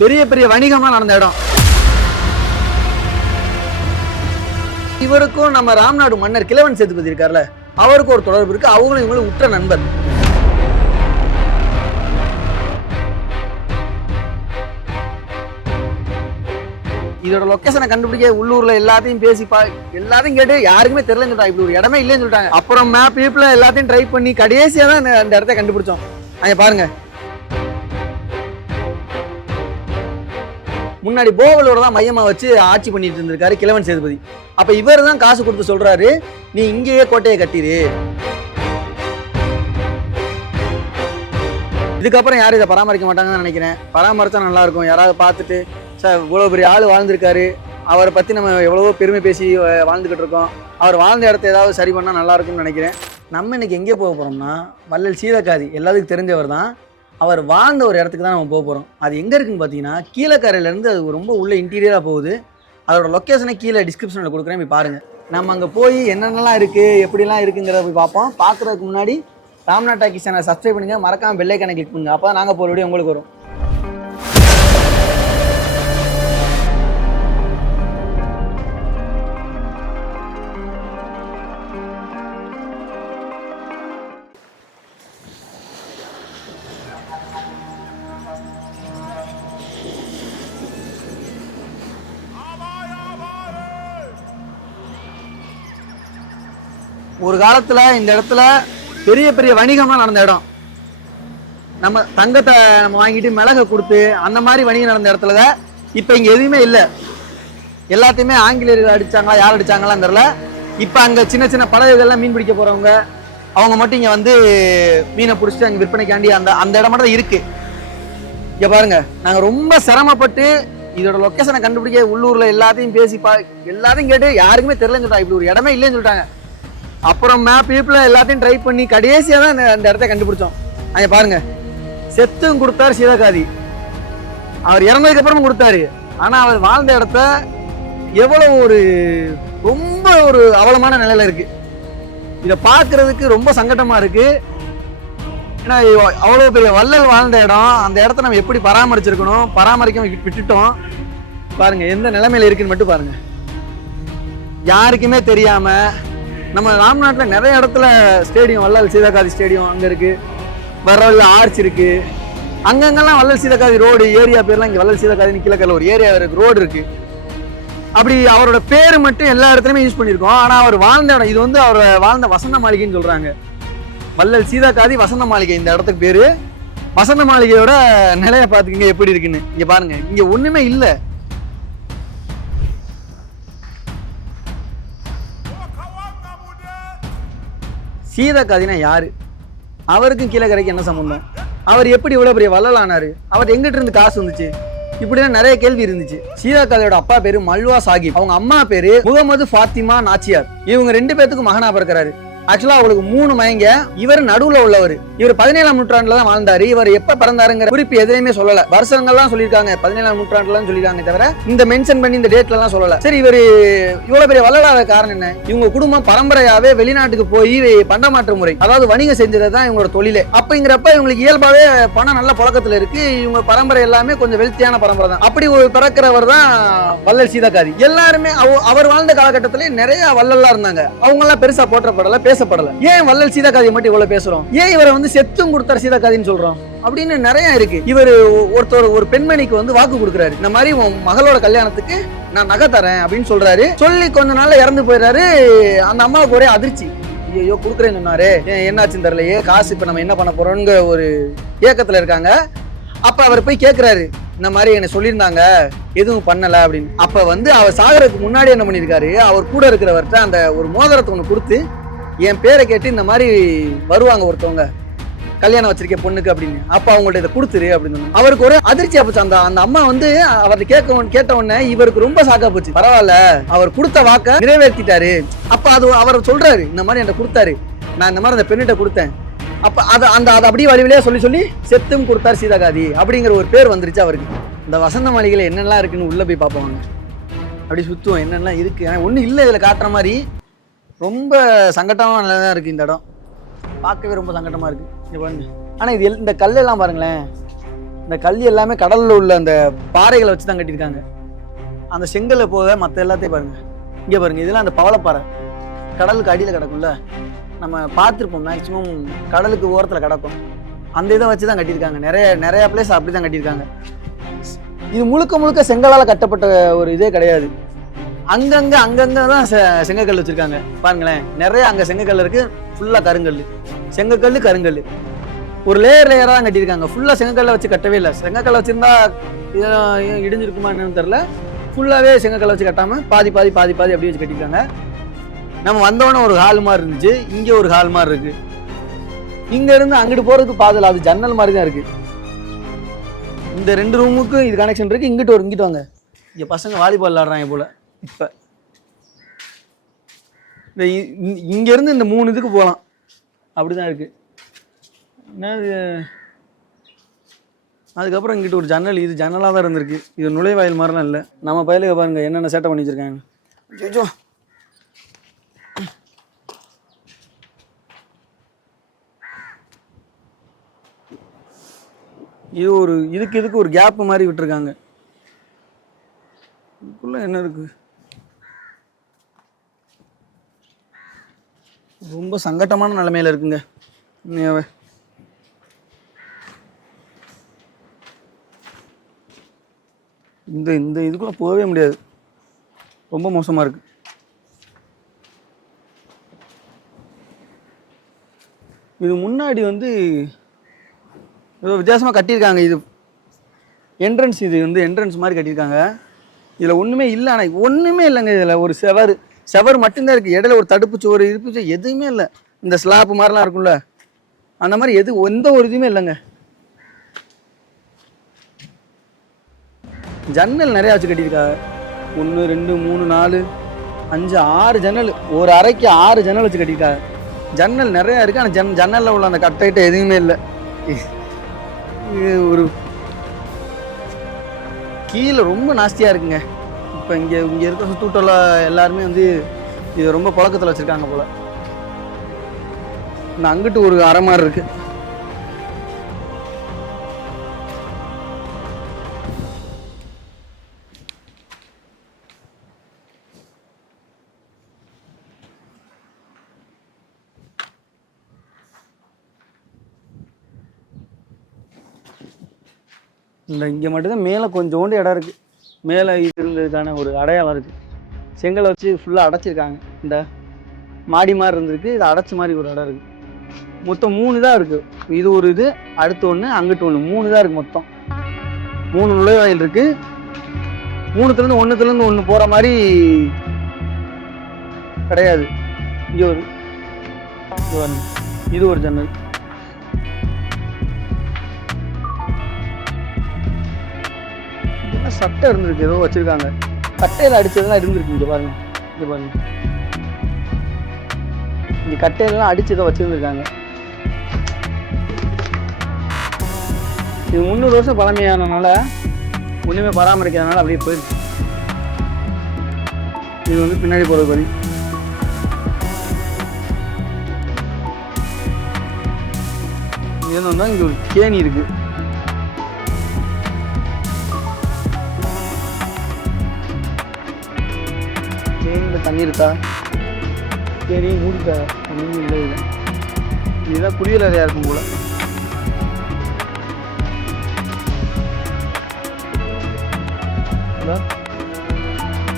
பெரிய பெரிய வணிகமா நடந்த இடம். இவருக்கும் நம்ம ராம்நாடு மன்னர் கிழவன் சேதுபதி இருக்கார்ல அவருக்கும் ஒரு தொடர்பு இருக்கு அவங்களும் இவங்களும் உற்ற நண்பர். இதோட லொகேஷனை கண்டுபிடிக்க உள்ளூர்ல எல்லாத்தையும் பேசி பா எல்லாத்தையும் கேட்டு யாருக்குமே தெரியலன்னு சொல்லிட்டாங்க. இப்படி ஒரு இடமே இல்லைன்னு சொல்லிட்டாங்க. அப்புறம் மேப் பீப்புள எல்லாத்தையும் ட்ரை பண்ணி கடைசியாக தான் அந்த இடத்த கண்டுபிடிச்சோம். அங்கே பாருங்க. முன்னாடி போகலோட தான் மையமாக வச்சு ஆட்சி பண்ணிட்டு இருந்திருக்காரு கிழவன் சேதுபதி. அப்போ இவர் தான் காசு கொடுத்து சொல்றாரு நீ இங்கேயே கோட்டையை கட்டிடு இதுக்கப்புறம் யாரும் இதை பராமரிக்க மாட்டாங்கன்னு நினைக்கிறேன். பராமரித்தா நல்லா இருக்கும். யாராவது பார்த்துட்டு சார் இவ்வளோ பெரிய ஆள் வாழ்ந்திருக்காரு. அவரை பற்றி நம்ம எவ்வளவோ பெருமை பேசி வாழ்ந்துக்கிட்டு இருக்கோம். அவர் வாழ்ந்த இடத்த ஏதாவது சரி பண்ணால் நல்லா இருக்கும்னு நினைக்கிறேன். நம்ம இன்னைக்கு எங்கே போக போகிறோம்னா வள்ளல் சீதக்காதி எல்லாத்துக்கும் தெரிஞ்சவர் தான். அவர் வாழ்ந்த ஒரு இடத்துக்கு தான் நம்ம போக போகிறோம் அது எங்கே இருக்குன்னு பார்த்தீங்கன்னா கீழக்கரையிலேருந்து அது ரொம்ப உள்ள இன்டீரியராக போகுது. அதோட லொக்கேஷனை கீழே டிஸ்கிரிப்ஷனில் கொடுக்குறேன் போய் பாருங்கள் நம்ம அங்கே போய் என்னென்னலாம் இருக்குது எப்படிலாம் இருக்குங்கிறத போய் பார்ப்போம். பார்க்குறதுக்கு முன்னாடி ராம்நாட் டாக்கி சேனல் சப்ஸ்கிரைப் பண்ணுங்கள் மறக்காமல் பெல்லைக்கான கிளிக் பண்ணுங்கள் அப்போ நாங்கள் போகிற வீடியோ உங்களுக்கு வரும். ஒரு காலத்தில் இந்த இடத்துல பெரிய பெரிய வணிகமாக நடந்த இடம். நம்ம தங்கத்தை நம்ம வாங்கிட்டு மிளகை கொடுத்து அந்த மாதிரி வணிகம் நடந்த இடத்துல தான் இப்போ இங்கே எதுவுமே இல்லை. எல்லாத்தையுமே ஆங்கிலேயர்கள் அடித்தாங்களா யார் அடிச்சாங்களான்னு தெரில இப்போ அங்கே சின்ன சின்ன படகுகள்லாம் மீன் பிடிக்க போகிறவங்க அவங்க மட்டும் இங்கே வந்து மீனை பிடிச்சிட்டு அங்கே விற்பனைக்காண்டி அந்த அந்த இடம் மட்டும் தான் இருக்குது இங்கே பாருங்கள் நாங்கள் ரொம்ப சிரமப்பட்டு இதோட லொக்கேஷனை கண்டுபிடிக்க உள்ளூரில் எல்லாத்தையும் பேசி பா எல்லாத்தையும் கேட்டு யாருக்குமே தெரியலன்னு சொல்லிட்டாங்க. இப்படி ஒரு இடமே இல்லைன்னு சொல்லிட்டாங்க. அப்புறம் மேப் பீப்புள எல்லாத்தையும் ட்ரை பண்ணி கடைசியாக தான் அந்த இடத்த கண்டுபிடிச்சோம். அங்கே பாருங்க. செத்தும் கொடுத்தாரு சீதகாதி அவர் இறந்ததுக்கு அப்புறமும் கொடுத்தாரு. ஆனால் அவர் வாழ்ந்த இடத்த எவ்வளோ ஒரு ரொம்ப ஒரு அவலமான நிலையில இருக்கு. இதை பார்க்கறதுக்கு ரொம்ப சங்கடமா இருக்கு. ஏன்னா அவ்வளோ பெரிய வள்ளல் வாழ்ந்த இடம். அந்த இடத்த நம்ம எப்படி பராமரிச்சிருக்கணும்? பராமரிக்க விட்டுட்டோம். பாருங்க எந்த நிலைமையில இருக்குன்னு மட்டும் பாருங்க. யாருக்குமே தெரியாம நம்ம ராம்நாட்டில் நிறைய இடத்துல ஸ்டேடியம் வள்ளல் சீதாகாதி ஸ்டேடியம் அங்கே இருக்குது வர்றவள்ள ஆர்ச் இருக்குது அங்கங்கெல்லாம் வள்ளல் சீதகாதி ரோடு ஏரியா பேர்லாம் இங்கே வள்ளல் சீதகாதின்னு கீழக்கல்ல ஒரு ஏரியா இருக்குது ரோடு இருக்குது அப்படி அவரோட பேர் மட்டும் எல்லா இடத்துலையுமே யூஸ் பண்ணியிருக்கோம். ஆனால் அவர் வாழ்ந்த இடம் இது வந்து அவர் வாழ்ந்த வசந்த மாளிகைன்னு சொல்கிறாங்க வள்ளல் சீதாகாதி வசந்த மாளிகை இந்த இடத்துக்கு பேர். வசந்த மாளிகையோட நிலையை பார்த்துக்கிங்க எப்படி இருக்குன்னு. இங்கே பாருங்கள் இங்கே ஒன்றுமே இல்லை. சீதாகாதினா யாரு? அவருக்கும் கீழே கரைக்கு என்ன சம்மந்தம் அவர் எப்படி இவ்வளோ பெரிய வள்ளலானாரு? அவர் எங்கிட்ட இருந்து காசு வந்துச்சு? இப்படிலாம் நிறைய கேள்வி இருந்துச்சு. சீதா கதையோட அப்பா பேரு மல்வா சாகிப். அவங்க அம்மா பேரு முகமது ஃபாத்திமா நாச்சியார். இவங்க ரெண்டு பேத்துக்கும் மகனா பிறக்கிறாரு. ஆக்சுவலா அவங்களுக்கு மூணு மயங்க. இவர் நடுவுல உள்ளவர். இவர் பதினேழாம் நூற்றாண்டுல தான் வாழ்ந்தாரு. இவர் எப்ப பிறந்தாருங்கிற குறிப்பு எதையுமே சொல்லல. வருஷங்கள் தான் சொல்லியிருக்காங்க. பதினேழாம் நூற்றாண்டுலாம் சொல்லியிருக்காங்க தவிர இந்த மென்ஷன் பண்ணி இந்த டேட்ல எல்லாம் சொல்லல. சரி இவர் இவ்வளவு பெரிய வள்ளலாத காரணம் என்ன? இவங்க குடும்பம் பரம்பரையாவே வெளிநாட்டுக்கு போய் பண்டமாற்று முறை அதாவது வணிகம் செஞ்சது தான் இவங்களோட தொழிலே. அப்படிங்கிறப்ப இவங்களுக்கு இயல்பாவே பணம் நல்ல புழக்கத்துல இருக்கு. இவங்க பரம்பரை எல்லாமே கொஞ்சம் வெல்த்தியான பரம்பரை தான். அப்படி ஒரு பிறக்கிறவர் தான் வள்ளல் சீதாக்காதி எல்லாருமே அவ- அவர் வாழ்ந்த காலகட்டத்திலே நிறைய வள்ளலா இருந்தாங்க. அவங்க எல்லாம் பெருசா போற்றப்படல பேசப்படல. ஏன் வள்ளல் சீதாகாதி மட்டும் இவ்வளவு பேசுறோம்? ஏன் இவரை வந்து செத்தும் கொடுத்தார் சீதா கதைன்னு சொல்றோம்? அப்படின்னு நிறைய இருக்கு. இவர் ஒருத்தர் ஒரு பெண்மணிக்கு வந்து வாக்கு கொடுக்குறாரு. இந்த மாதிரி உன் மகளோட கல்யாணத்துக்கு நான் நகை தரேன் அப்படின்னு சொல்றாரு. சொல்லி கொஞ்ச நாள்ல இறந்து போயிடுறாரு. அந்த அம்மாவுக்கு ஒரே அதிர்ச்சி. ஐயோ கொடுக்குறேன்னு சொன்னாரு. ஏன் என்னாச்சுன்னு தெரியலையே. காசு இப்ப நம்ம என்ன பண்ண போறோம்ங்கிற ஒரு ஏக்கத்தில் இருக்காங்க. அப்ப அவர் போய் கேட்குறாரு இந்த மாதிரி என்னை சொல்லியிருந்தாங்க. எதுவும் பண்ணல அப்படின்னு. அப்ப வந்து அவர் சாகறதுக்கு முன்னாடி என்ன பண்ணியிருக்காரு? அவர் கூட இருக்கிறவர்கிட்ட அந்த ஒரு மோதிரத்தை ஒன்று கொடுத்து என் பேரை கேட்டு இந்த மாதிரி வருவாங்க ஒருத்தவங்க. கல்யாணம் வச்சிருக்க பொண்ணுக்கு அப்படின்னு. அப்ப அவங்கள்ட்ட இதை கொடுத்துரு அப்படின்னு சொன்னாங்க. அவருக்கு ஒரு அதிர்ச்சி போச்சு அந்த அந்த அம்மா வந்து அவர் கேட்க கேட்ட உடனே இவருக்கு ரொம்ப சாக்கா போச்சு. பரவாயில்ல அவர் கொடுத்த வாக்க நிறைவேற்றிட்டாரு. அப்ப அது அவர் சொல்றாரு இந்த மாதிரி என்கிட்ட கொடுத்தாரு. நான் இந்த மாதிரி அந்த பெண்ணிட்ட கொடுத்தேன். அப்ப அது அந்த அதை அப்படியே வழிவிலேயே சொல்லி சொல்லி செத்தும் கொடுத்தார் சீதாகாதி அப்படிங்கிற ஒரு பேர் வந்துருச்சு அவருக்கு. இந்த வசந்த மாளிகையில் என்னெல்லாம் இருக்குன்னு உள்ள போய் பார்ப்போம் அப்படி சுத்துவோம். என்னெல்லாம் இருக்கு? ஆனால் ஒன்றும் இல்லை இதில் காட்டுற மாதிரி. ரொம்ப சங்கட்டமான நிலை தான் இருக்குது இந்த இடம். பார்க்கவே ரொம்ப சங்கட்டமாக இருக்குது இங்கே பாருங்க. ஆனால் இது எல்- இந்த கல்லெல்லாம் பாருங்களேன். இந்த கல் எல்லாமே கடலில் உள்ள அந்த பாறைகளை வச்சு தான் கட்டியிருக்காங்க. அந்த செங்கலை போக மற்ற எல்லாத்தையும் பாருங்கள் இங்கே பாருங்கள் இதெல்லாம் அந்த பவளப்பாறை. கடலுக்கு அடியில் கிடக்கும்ல. நம்ம பார்த்துருப்போம் மேக்ஸிமம் கடலுக்கு ஓரத்தில் கிடக்கும். அந்த இதை வச்சு தான் கட்டியிருக்காங்க. நிறைய நிறையா பிளேஸ் அப்படி தான் கட்டியிருக்காங்க. இது முழுக்க முழுக்க செங்கலால் கட்டப்பட்ட ஒரு இதே கிடையாது. அங்கங்க அங்கங்க தான் செ செங்கக்கல் வச்சிருக்காங்க. பாருங்களேன் நிறைய அங்கே செங்கக்கல் இருக்கு. ஃபுல்லாக கருங்கல் செங்கக்கல் கருங்கல் ஒரு லேயர் லேயராக தான் கட்டியிருக்காங்க. ஃபுல்லாக செங்கக்கல்லை வச்சு கட்டவே இல்லை. செங்கக்கல்லை வச்சிருந்தா இது இடிஞ்சிருக்குமா என்னன்னு தெரில ஃபுல்லாகவே செங்கக்கல்லை வச்சு கட்டாமல் பாதி பாதி பாதி பாதி அப்படியே வச்சு கட்டியிருக்காங்க. நம்ம வந்தோடனே ஒரு ஹால் மாதிரி இருந்துச்சு. இங்கே ஒரு ஹால் மாதிரி இருக்கு. இங்க இருந்து அங்கிட்டு போறதுக்கு பாதல் அது ஜன்னல் மாதிரி தான் இருக்கு. இந்த ரெண்டு ரூமுக்கும் இது கனெக்ஷன் இருக்கு. இங்கிட்டு ஒரு இங்கிட்டு வாங்க. இங்க பசங்க வாலிபால் விளாடுறாங்க போல. இப்ப இந்த இ- இ- இங்க இருந்து இந்த மூணு இதுக்கு போகலாம் அப்படிதான் இருக்கு. என்ன? அதுக்கப்புறம் இங்கிட்டு ஒரு ஜன்னல். இது ஜன்னலாக தான் இருந்திருக்கு. இது நுழைவாயில் மாதிரிலாம் இல்லை. நம்ம பயிலுக்கு பாருங்க என்னென்ன சேட்டை பண்ணி வச்சிருக்காங்க. ஐயோ இது ஒரு இதுக்கு இதுக்கு ஒரு கேப் மாதிரி விட்டுருக்காங்க. இதுக்குள்ள என்ன இருக்கு? ரொம்ப சங்கட்டமான நிலைமையில இருக்குங்க. இந்த இந்த இதுக்குள்ள போகவே முடியாது. ரொம்ப மோசமா இருக்கு. இது முன்னாடி வந்து ஏதோ வித்தியாசமாக கட்டியிருக்காங்க இது. என்ட்ரன்ஸ் இது வந்து என்ட்ரன்ஸ் மாதிரி கட்டியிருக்காங்க. இதில் ஒன்றுமே இல்லை ஆனால் ஒன்றுமே இல்லைங்க இதில் ஒரு செவரு. செவர் மட்டும்தான் இருக்குது இடையில ஒரு தடுப்பு சுவர் இருப்பு சுவர் எதுவுமே இல்லை. இந்த ஸ்லாப் மாதிரிலாம் இருக்கும்ல. அந்த மாதிரி எது எந்த ஒரு இதுவுமே இல்லைங்க. ஜன்னல் நிறையா வச்சு கட்டியிருக்காங்க. ஒன்று ரெண்டு மூணு நாலு அஞ்சு ஆறு ஜன்னல். ஒரு அறைக்கு ஆறு ஜன்னல் வச்சு கட்டியிருக்காங்க. ஜன்னல் நிறையா இருக்குது ஆனால் ஜன் ஜன்னலில் உள்ள அந்த கட்டைட்டு எதுவுமே இல்லை. ஒரு கீழே ரொம்ப நாஸ்தியாக இருக்குங்க. இப்போ இங்கே இங்கே இருக்க சுற்றுவட்டால எல்லாருமே வந்து இது ரொம்ப பழக்கத்தில் வச்சுருக்காங்க போல். இந்த அங்கிட்டு ஒரு அரை மாதிரி இருக்கு. இல்லை இங்கே மட்டும்தான் மேலே கொஞ்சோண்டு இடம் இருக்குது மேலே இருந்ததுக்கான ஒரு அடையாளம் இருக்குது செங்கலை வச்சு ஃபுல்லாக அடைச்சிருக்காங்க. இந்த மாடி மாதிரி இருந்திருக்கு. இது அடைச்ச மாதிரி ஒரு இடம் இருக்குது மொத்தம் மூணு தான் இருக்குது இது ஒரு இது அடுத்து ஒன்று அங்கிட்டு ஒன்று மூணு தான் இருக்குது மொத்தம். மூணு நுழைவாயில் இருக்குது மூணுத்துலேருந்து ஒன்றுத்துலேருந்து ஒன்று போகிற மாதிரி கிடையாது. இங்கே ஒரு இது ஒரு ஜன்னல். சட்டை இருந்திருக்கு? ஏதோ வச்சிருக்காங்க. கட்டையில் அடிச்சதெல்லாம் இருந்திருக்கு இங்கே பாருங்க. இங்கே பாருங்க. இங்க கட்டையிலாம் அடிச்சு ஏதோ வச்சிருந்திருக்காங்க. இது முந்நூறு வருஷம் பழமையானனால ஒன்றுமே பராமரிக்காதனால அப்படியே போயிடுச்சு. இது வந்து பின்னாடி போகிற வழி. இங்க வந்தால் இங்கே ஒரு கேணி இருக்குது கேணியில் தண்ணி இருக்கா கேணி மூடிட்டா. தண்ணி இல்லை. இல்லை இதுதான் குளியல் அறையா இருக்கும் போல.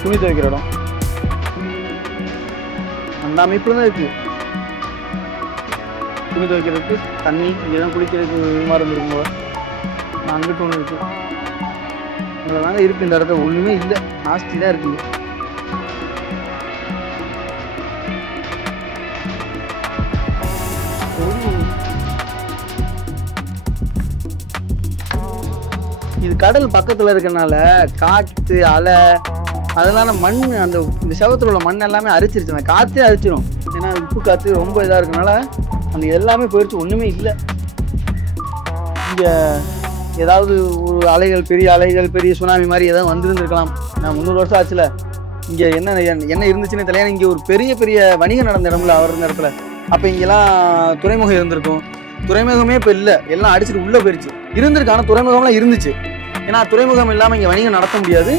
துணி துவைக்கிற இடம். அந்த அமைப்புல தான் இருக்கு. துணி துவைக்கிறதுக்கு தண்ணி இங்கே தான் குளிக்கிறதுக்கு மாதிரி இருந்திருக்கும் போல. நான் அங்கிட்டு ஒன்று இருக்கு. இங்கே தாங்க இருக்கு. இந்த இடத்துல ஒன்றுமே இல்லை. நாஸ்தி தான் இருக்குங்க கடல் பக்கத்துல இருக்கனால காற்று அலை அதனால மண் அந்த இந்த செவத்துல உள்ள மண் எல்லாமே அரிச்சிருச்சு. அந்த காற்றே அரிச்சிடும் ஏன்னா உப்பு காற்று ரொம்ப இதாக இருக்கனால அந்த எல்லாமே போயிடுச்சு ஒன்றுமே இல்லை. இங்கே ஏதாவது ஒரு அலைகள் பெரிய அலைகள் பெரிய சுனாமி மாதிரி ஏதாவது வந்துருந்துருக்கலாம். நான் முந்நூறு வருஷம் ஆச்சுல. இங்கே என்ன என்ன இருந்துச்சுன்னு தெரியல இங்கே ஒரு பெரிய பெரிய வணிகம் நடந்த இடம்ல அவர் இருந்த இடத்துல. அப்போ இங்கெல்லாம் துறைமுகம் இருந்திருக்கும். துறைமுகமே இப்போ இல்லை. எல்லாம் அடிச்சுட்டு உள்ளே போயிருச்சு. இருந்திருக்கு ஆனால் துறைமுகம்லாம் இருந்துச்சு. ஏன்னா துறைமுகம் இல்லாமல் இங்கே வணிகம் நடத்த முடியாது.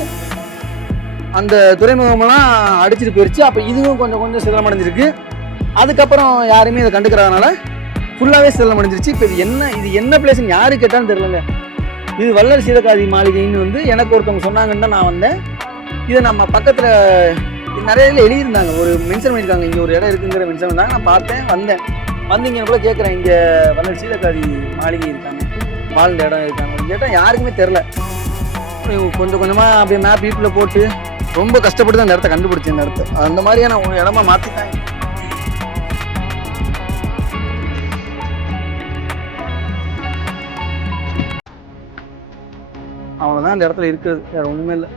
அந்த துறைமுகமெல்லாம் அடிச்சிட்டு போயிருச்சு. அப்போ இதுவும் கொஞ்சம் கொஞ்சம் சிதலமடைஞ்சிருக்கு. அதுக்கப்புறம் யாருமே இதை கண்டுக்கிறதுனால ஃபுல்லாகவே சிதலமடைஞ்சிருச்சு. இப்போ இது என்ன இது என்ன பிளேஸ்னு யாரு கேட்டாலும் தெரிலங்க இது வள்ளல் சீதக்காதி மாளிகைன்னு வந்து எனக்கு ஒருத்தவங்க சொன்னாங்கன்னு தான் நான் வந்தேன். இதை நம்ம பக்கத்தில் நிறைய இதில் எழுதியிருந்தாங்க. ஒரு மென்ஷன் பண்ணியிருக்காங்க. இங்கே ஒரு இடம் இருக்குங்கிற மென்ஷன் பண்ணாங்க நான் பார்த்தேன் வந்தேன். வந்து இங்கே கூட கேட்குறேன் இங்கே வள்ளல் சீதக்காதி மாளிகை இருக்காங்க. வாழ்ந்த இடம் இருக்காங்க. இடம் யாருக்குமே தெரில. கொஞ்சம் கொஞ்சமாக அப்படியே மேப் வீட்டில் போட்டு ரொம்ப கஷ்டப்பட்டு தான் இந்த இடத்த கண்டுபிடிச்சேன் இந்த இடத்த. அந்த மாதிரியான ஒரு இடமா மாற்றிட்டாங்க அவ்வளோதான் அந்த இடத்துல இருக்குது வேறு ஒன்றுமே இல்லை.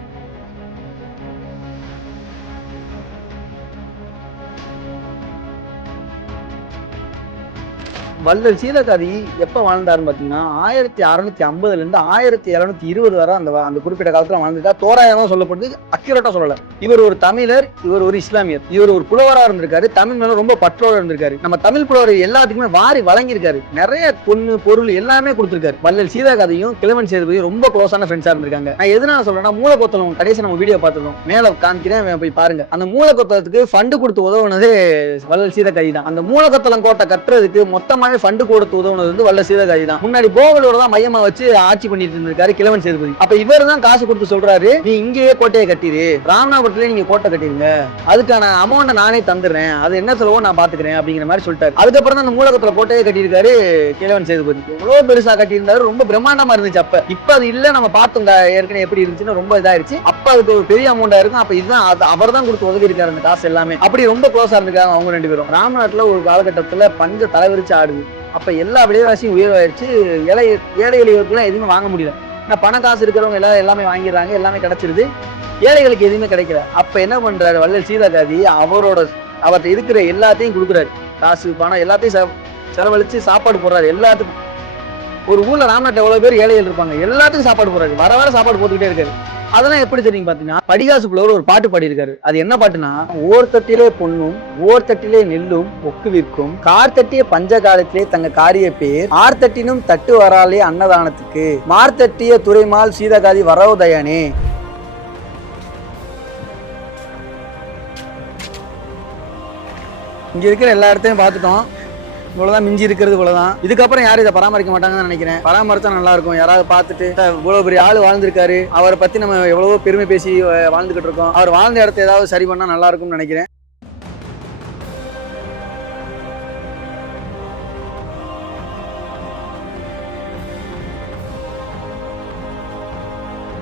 வள்ளல் சீதகாதி எப்போ வாழ்ந்தாருன்னு பார்த்தீங்கன்னா ஆயிரத்தி அறநூத்தி ஐம்பதுலேருந்து ஆயிரத்தி இரநூத்தி இருபது வரை அந்த அந்த குறிப்பிட்ட காலத்தில் வாழ்ந்துட்டா. தோராயமாக சொல்லப்படுது அக்யூரேட்டாக சொல்லலை. இவர் ஒரு தமிழர் இவர் ஒரு இஸ்லாமியர். இவர் ஒரு புலவராக இருந்திருக்காரு. தமிழ் மேலே ரொம்ப பற்றோட இருந்திருக்காரு. நம்ம தமிழ் புலவர் எல்லாத்துக்குமே வாரி வழங்கியிருக்காரு. நிறைய பொண்ணு பொருள் எல்லாமே கொடுத்துருக்காரு. வள்ளல் சீதாகாதியும் கிழவன் சேதுபதியும் ரொம்ப க்ளோஸான ஃப்ரெண்ட்ஸாக இருந்திருக்காங்க. நான் எதனால சொல்கிறேன்னா மூலக்கோத்தலம் கடைசி நம்ம வீடியோ பார்த்துருக்கோம். மேலே காமிக்கிறேன் போய் பாருங்க. அந்த மூலக்கொத்தலத்துக்கு ஃபண்டு கொடுத்து உதவுனதே வள்ளல் சீதகாதி தான். அந்த மூலக்கொத்தலம் கோட்டை கட்டுறதுக்கு மொத்தமாக மொத்தமாவே ஃபண்டு கொடுத்து உதவுனது வந்து வல்ல சீதகாரி தான். முன்னாடி போகலோட தான் மையமா வச்சு ஆட்சி பண்ணிட்டு இருந்திருக்காரு கிழவன் சேதுபதி. அப்ப இவர் தான் காசு கொடுத்து சொல்றாரு நீ இங்கேயே கோட்டையை கட்டிடு ராமநாதபுரத்துல நீங்க கோட்டை கட்டிருங்க. அதுக்கான அமௌண்ட்டை நானே தந்துடுறேன். அது என்ன செலவோ நான் பாத்துக்கிறேன் அப்படிங்கிற மாதிரி சொல்லிட்டாரு. அதுக்கப்புறம் தான் அந்த மூலகத்துல கோட்டையை கட்டியிருக்காரு கிழவன் சேதுபதி. எவ்வளவு பெருசா கட்டியிருந்தாரு ரொம்ப பிரம்மாண்டமா இருந்துச்சு அப்ப. இப்ப அது இல்ல நம்ம பார்த்தோம் ஏற்கனவே எப்படி இருந்துச்சுன்னு ரொம்ப இதாயிருச்சு. அப்ப அதுக்கு ஒரு பெரிய அமௌண்டா இருக்கும். அப்ப இதுதான் அவர் தான் கொடுத்து உதவி இருக்காரு அந்த காசு எல்லாமே. அப்படி ரொம்ப க்ளோஸா இருந்திருக்காங்க அவங்க ரெண்டு பேரும். ராமநாட்டுல ஒரு காலகட்டத்துல பஞ்ச தலைவரிச்சு ஆடுது. அப்போ எல்லா விலைவாசியும் உயர்வாயிருச்சு ஏழை ஏழை எளியவர்கள்லாம் எதுவுமே வாங்க முடியல. ஏன்னா பண காசு இருக்கிறவங்க எல்லாம் எல்லாமே வாங்கிடுறாங்க எல்லாமே கிடச்சிருது. ஏழைகளுக்கு எதுவுமே கிடைக்கல. அப்போ என்ன பண்ணுறாரு வள்ளல் சீதாகாதி அவரோட அவர்கிட்ட இருக்கிற எல்லாத்தையும் கொடுக்குறாரு. காசு பணம் எல்லாத்தையும் செலவழித்து சாப்பாடு போடுறாரு. எல்லாத்துக்கும் ஒரு ஊர்ல ராமநாட்டில் எவ்வளவு பேர் ஏழைகள் இருப்பாங்க? எல்லாத்துக்கும் சாப்பாடு போடுறாரு. வர வர சாப்பாடு போட்டுக்கிட்டே இருக்காரு. அதெல்லாம் எப்படி தெரியும் பாத்தீங்கன்னா படிகாசு புலவர் ஒரு பாட்டு பாடியிருக்காரு. அது என்ன பாட்டுனா ஓர் தட்டிலே பொண்ணும் ஓர் தட்டிலே நெல்லும் ஒக்கு விற்கும் கார் தட்டிய பஞ்ச காலத்திலே தங்க காரிய பேர் ஆர் தட்டினும் தட்டு வராலே அன்னதானத்துக்கு மார்த்தட்டிய துறைமால் சீதகாதி வரவுதயனே. இங்க இருக்கிற எல்லா இடத்தையும் பார்த்துட்டோம். இவ்வளவுதான் மிஞ்சி இருக்கிறது இவ்வளவுதான். இதுக்கப்புறம் யாரும் இதை பராமரிக்க மாட்டாங்கன்னு நினைக்கிறேன். பராமரிச்சா நல்லா இருக்கும் யாராவது பார்த்துட்டு இவ்வளவு பெரிய ஆள் வாழ்ந்திருக்காரு. அவரை பத்தி நம்ம எவ்வளவோ பெருமை பேசி வாழ்ந்துகிட்டு இருக்கோம். அவர் வாழ்ந்த இடத்த ஏதாவது சரி பண்ணா நல்லா இருக்கும்னு நினைக்கிறேன்.